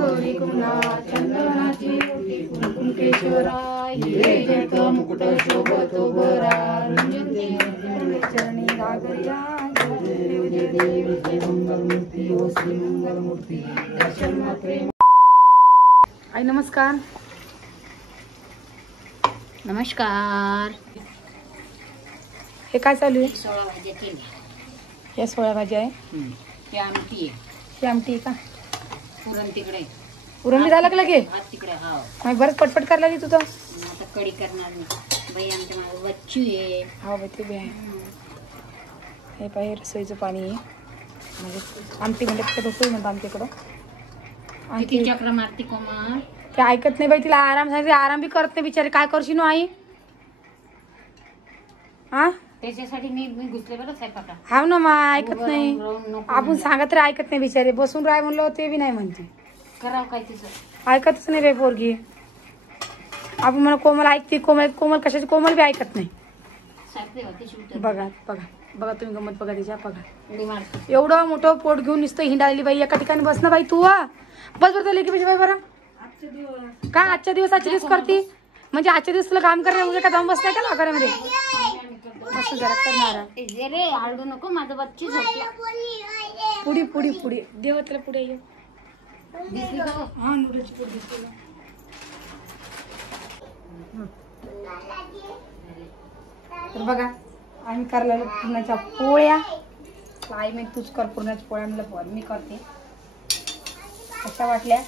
गौरी कुंडा चंदनाची ओटी कुंकुम केशवराय हिरे जयक मुकुट शोभतो बरा रंजते चरणी घागरिया जय देवी जय मंगल मूर्ती ओ श्री मंगल मूर्ती दर्शन प्रेम। आई नमस्कार। नमस्कार। हे काय चालू आहे? 16 भाज्या केल्या. या 16 भाज्या आहे. ही आमटी आहे. ही आमटी आहे का? पुरण तिकडे. पुरण बी झालं का लगे? हात तिकडे. हा मग बरंच पटपट करायला लागली तू तर. आता कढी करणार मी. बाई आमच्या मागे बच्चू आहे. हा बाई ते बी आहे. हे पाहिजे रसोईचं पाणी आहे. म्हणजे आमटी म्हणजे फक्त रसोई म्हणतो आमच्याकडं. किती चक्र मारती कोमल. ते ऐकत नाही बाई, तिला आराम सांगितलं आराम बी करत नाही बिचारी. काय करशील ना आई? हा त्याच्यासाठी मी घुसले बरं स्वयंपाका. हा ना मग ऐकत नाही. आपण सांगत तरी ऐकत नाही बिचारी. बसून राय म्हणलं ते बी नाही म्हणते. करावं काय तिचं? ऐकतच नाही बाई पोरगी. आपण म्हणा कोमल ऐकते, कोमल कोमल कशाची, कोमल बी ऐकत नाही. बघा बघा बघा तुम्ही गमत बघा तिच्या. बघा एवढं मोठं पोट घेऊन नुसतं हिंडाळली बाई. एका ठिकाणी बस ना बाई तू. बस बरं लेकी पाहिजे बाई. बरं काय आजच्या दिवस करते म्हणजे आजच्या दिवस तुला काम करणार म्हणजे का दम बसलाय का घरामध्ये? मस्त जरा करणारा रे आळडू नको माझं बच्ची झोपला. पुडी पुडी पुडी देव त्याला पुढे ये. दिसली का? हा नूडलची पुडी दिसली. तर बघा आम्ही करला पुरणाच्या पोळ्या. आई मी तूच कर पुरणाच्या पोळ्या. म्हणलं मी करते. कशा वाटल्या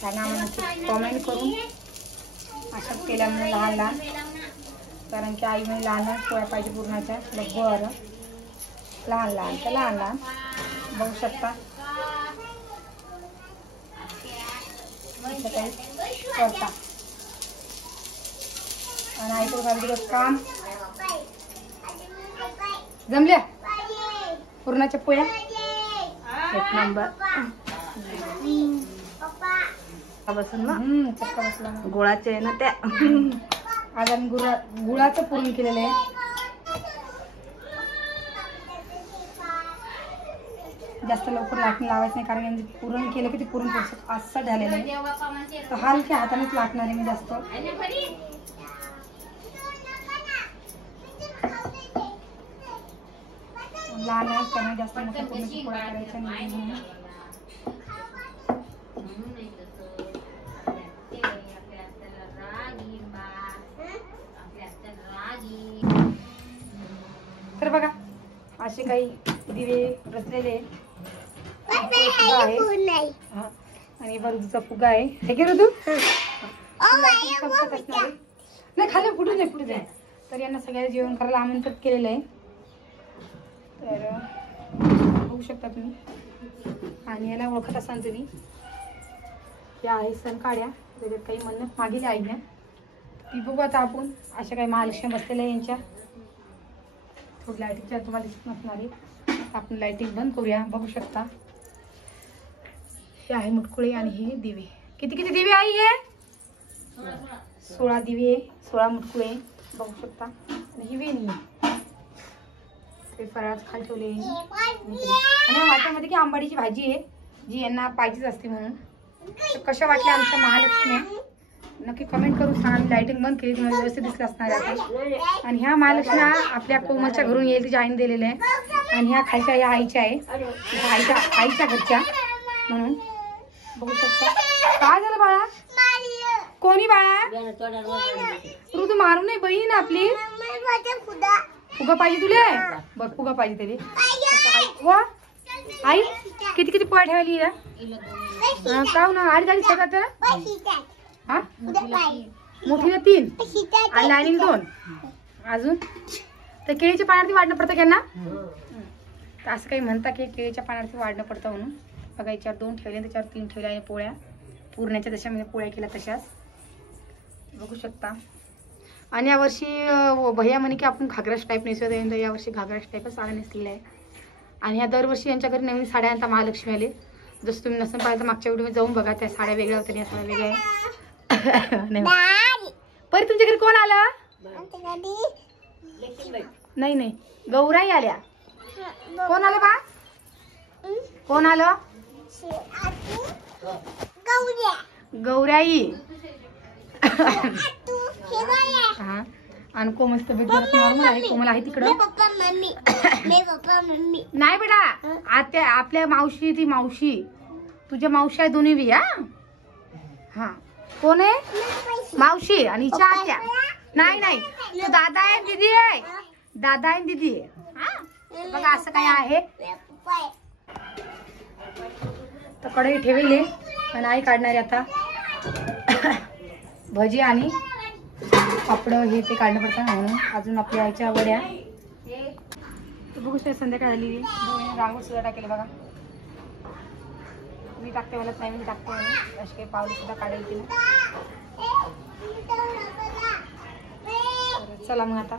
त्यांना आम्हाला कॉमेंट करून. अशाच केल्या म्हणून लहान लहान. कारण की आई म्हणजे लहान लहान पोळ्या पाहिजे पुरणाच्या. बरं लहान लहान तर लहान लहान बघू शकता. असं काही करता आणि आई तो दिवस काम जमल्या पुरणाच्या पोळ्या एक नंबर. बसून ना चक्का बसला. गोळाचे आहे ना त्या. आज आम्ही गुळाचं पुरण केलेलं आहे. जास्त लवकर लाटणी लावायचं नाही कारण यांनी पुरण केलं की ते पुरण थोडंसं असं झालेलं आहे. तर हलक्या हातानेच लाटणार आहे मी जास्त. लहान लहान करणं जास्त मोठ्या पुरणाची पोळ्या करायच्या नाही. तर बघा असे काही दिवे रचलेले आहे. आणि बरुदूचा फुगा आहे. हे घे ऋतू. नाही खाली फुटून जाय फुटून जाय. तर यांना सगळ्याला जेवण करायला आमंत्रित केलेलं आहे. तर बघू शकता तुम्ही. आणि याला ओळखत असाल तुम्ही. या आहे सण काड्या. त्याच्यात काही म्हणणं मागेली आई ना ती बघू आता आपण. अशा काही महालक्ष्मी बसलेल्या आहे यांच्या. थोडी लाईटिंगच्या तुम्हाला दिसत नसणार आहे. आपण लाईटिंग बंद करूया. बघू शकता हे आहे मुटकुळे आणि हे दिवे. किती किती दिवे आई आहे? 16 दिवे 16 मुटकुळे बघू शकता. आणि ही वेणी ते फराळ खाली ठेवले. आणि वाट्यामध्ये की आंबाडीची भाजी आहे जी यांना पाहिजेच असते म्हणून. तर कशा वाटल्या आमच्या महालक्ष्मी नक्की कमेंट करून सांगा. मी लाईटिंग बंद केली तुम्हाला व्यवस्थित दिसलं असणार आहे. आणि ह्या महालक्ष्मी आपल्या कोमलच्या घरून येईल तिच्या आईने दिलेल्या आहे. आणि ह्या खालच्या या आईच्या आहे. आईच्या घरच्या म्हणून बघू शकता. काय झालं बाळा? कोणी बाळा? ऋतू मारू नाही बहीण आपली. फुगा पाहिजे तुला? बघ फुगा पाहिजे तरी. वा आई किती किती पोळ्या ठेवायली का ना? आडी गाडी सगळ्यात ना. हा मोठीला 3 आणि लाईनिंग 2 अजून. तर केळीच्या पानावरती वाढणं पडतं त्यांना. तर असं काही म्हणता की केळीच्या पानावरती वाढणं पडतं म्हणून. बघा याच्यावर 2 ठेवले त्याच्यावर 3 ठेवले आणि पोळ्या पुरण्याच्या दशामध्ये पोळ्या केल्या तशाच बघू शकता. आणि यावर्षी भैया म्हणे की आपण घागरा टाईप नेसवत आहे. तर यावर्षी घागरा टाईपच साड्या नेसलेल्या आहे. आणि ह्या दरवर्षी यांच्या घरी नवीन साड्या आणता महालक्ष्मी आले. जसं तुम्ही नसून पाहिलं तर मागच्या व्हिडिओ जाऊन बघा. त्या साड्या वेगळ्या होत्या या साड्या वेगळ्या आहे. परी तुमच्या घरी कोण आलं? नाही नाही गौराई आल्या. कोण आलं बा? कोण आलं? गौराई. हा आणि कोमल तब्येत नॉर्मल आहे. कोमल आहे तिकडं. नाही बेटा आत्या आपल्या मावशी ती मावशी तुझ्या मावशी आहे दोन्ही बी. हा कोण आहे मावशी आणि हिच्या आत्या. नाही नाही तो दादा आहे दीदी आहे. दादा आहे दीदी आहे. बघा असं काय आहे. तर कढई ठेवली आणि आई काढणार आता भजी आणि पापड हे ते काढणं पडतं म्हणून. अजून आपल्या आईच्या वड्या बघू शकता. संध्याकाळ झाली रांगोळ सुद्धा टाकेल बघा. मी टाकते मला नाही मी टाकते अशी काही पावली सुद्धा काढेल तिने. चला मग आता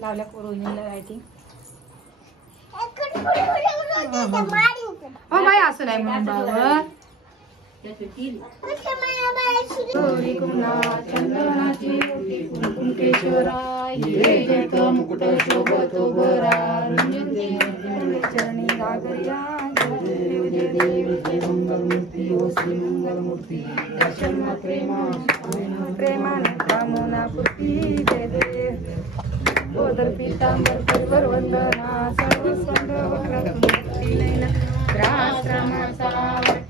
लावल्या रोहिणीला लाईटिंग. हो बाई असं नाही म्हणून बाबा. मुकुट शोभतो बरा चरणी गागरिया मंगलमूर्ती दर्शन प्रेमाने कामना पूर्ती जय देव गोदर पीतांबर परिवर वंदना सर्व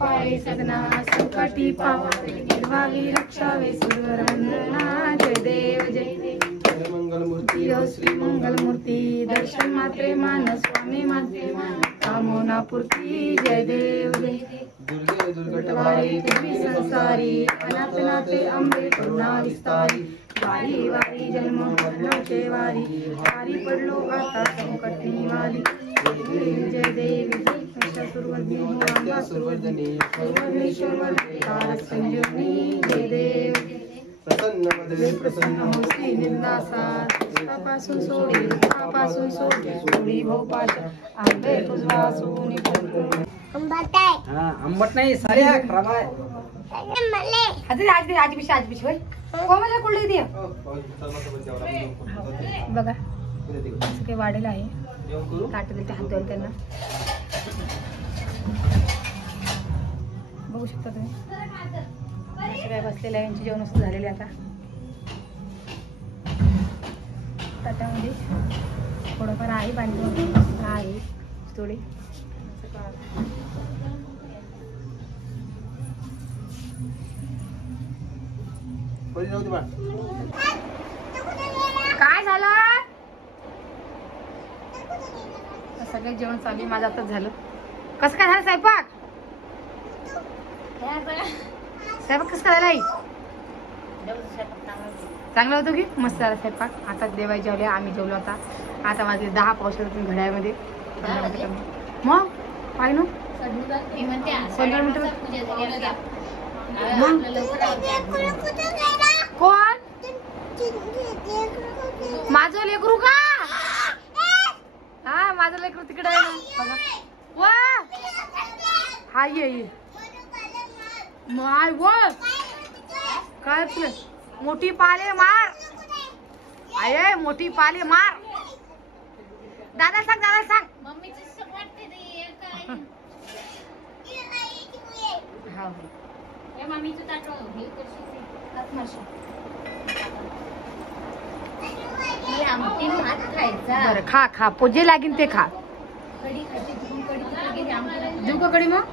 पाय सगना संकटी पावावे निर्वाही रक्षावे सुंदर वंदना जय देव जय देव मंगलमूर्ती श्री मंगलमूर्ती दर्शन मात्रे मान स्वामी मात्रे मान कामना पूर्ती जय देव जय दुर्गे दुर्गटवारी देवी संसारी अनाथ नाथे अंबे करुणा विस्तारी वारी वारी जन्म मरणाचे वारी वारी पडलो आता संकट निवारी जय देवी संजीवनी जय देव प्रसन्न हो श्री निंदासा पासून सोडी पासून सोडी भोपाश आंबे तुझवासून आंबट नाही साऱ्या खराब आहे. आज होय कोमला कुठली दे बघा असं काही वाढेल आहे. ताट देते हात धुवायला त्यांना. बघू शकता तुम्ही असं काय बसलेलं आहे. यांची जेवण वस्तू झालेली आता ताटामध्ये थोडंफार आहे पाणी आहे थोडी. काय झालं सगळे जेवण चालू आहे. माझं आताच झालं. कसं काय झालं स्वयंपाक कसं काय झालं आई. चांगलं होतं की मस्त झालं स्वयंपाक. आता देवाई जेवले आम्ही जेवलो. आता माझे 10 पावशे तुम्ही घड्यामध्ये मग पाय ना कोण माझं लेकरू का. हा माझं लेकरू तिकडे आहे ना बघा. वा हा ये माय व काय तुला मोठी पाले मार आये मोठी पाले मार. दादा सांग मम्मीची बरं खा खा पोजे लागीन ते खा. देऊ का कडी मग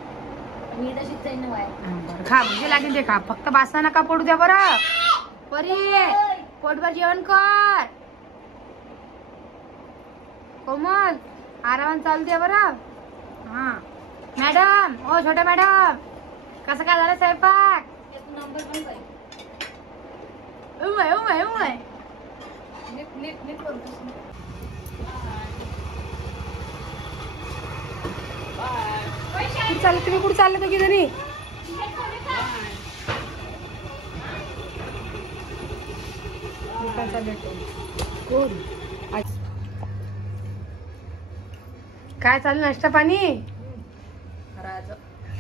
खा म्हणजे लागेल ते खा. फक्त बासना नका पडू द्या बरं. परी पोटभर जेवण कर. कोमल आरामात चालू द्या बरं. हा मॅडम ओ छोट्या मॅडम कसं काय झालं स्वयंपाक. चाललं तुम्ही कुठे चाललं दोघी जणी. काय चालू नाश्ता पाणी.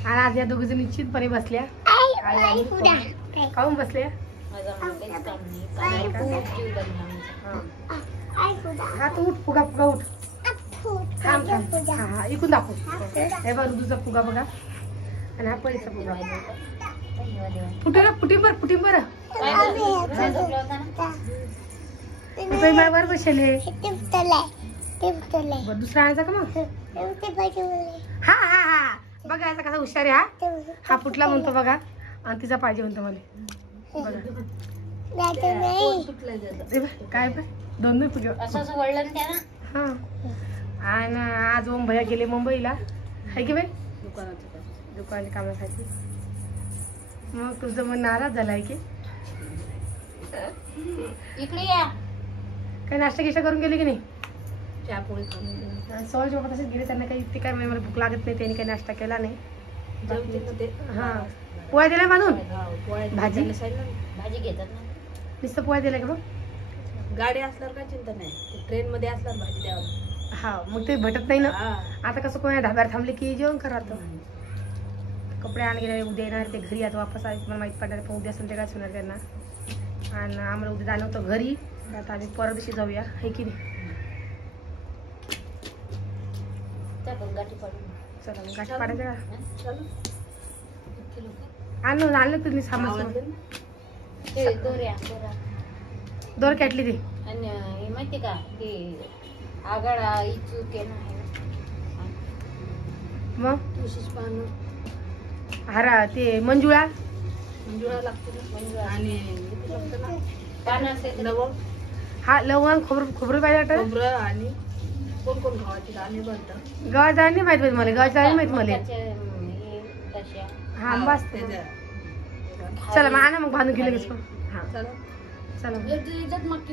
आणि आज या दोघी जण निश्चितपणे बसल्या. काहून बसल्या. हा तू उठ फुगा फुगा उठ. थांब थांब हा इकून दाखव. हे बघ तुझा फुगा बघा आणि हा पैसा फुगा. फुटींबर काय झोपला होता ना? मायवर बसले. दुसरा आणायचा का मग? हा हा हा बघा याचा कसा हुशार आहे हा. हा फुटला म्हणतो बघा आणि तिचा पाहिजे म्हणतो मला. काय दोन फुटले असं वळलं त्या ना. हा आणि आज ओम भैया गेले मुंबईला आहे की बाई दुकानाच्या कामासाठी. मग तुझं मन नाराज झालाय की इकडे या. काही नाश्ता गिष्टा करून गेले की नाही? चहा पोळी खाऊन सोळाच्या बाबा तसेच गेले. त्यांना काही इतके काय मला भूक लागत नाही. त्यांनी काही नाश्ता केला नाही. हा पोळ्या दिलाय बांधून. भाजी भाजी घेतात ना. नुसतं पोळ्या दिलाय का मग? गाडी असल्यावर काय चिंता नाही. ट्रेन मध्ये असल्यावर भाजी द्यावं. हा मग ते भेटत नाही ना. आता कसं कोणी धाब्यावर थांबले की जेवण करा. कपडे आण गेले उद्या येणार ते घरी. आता वापस आहे मला माहित पडणार पण उद्या संध्याकाळच होणार त्यांना. आणि आम्हाला उद्या जाणं होतं घरी. आता आम्ही परवा दिवशी जाऊया आहे की नाही. गाठी पाडून चला मग गाठी पाडायचं का? किलो आणलं तुम्ही सामान. दोर कॅटली ती आणि हे माहिती का ते आगाडा इचू केला मग तुळशीच पानं हारा ते मंजुळा मंजुळा लागते ना. आणि पानं असते लवंग हा लवंग खोबरं पाहिजे वाटतं. खोबरं आणि कोण कोण गव्हाची दाणे बनतात. गव्हाचं नाही माहित मला. गव्हाचं नाही माहित मला. तशा हा मस्त. चला मग आणा मग बांधून गेलं. हा चला चला मग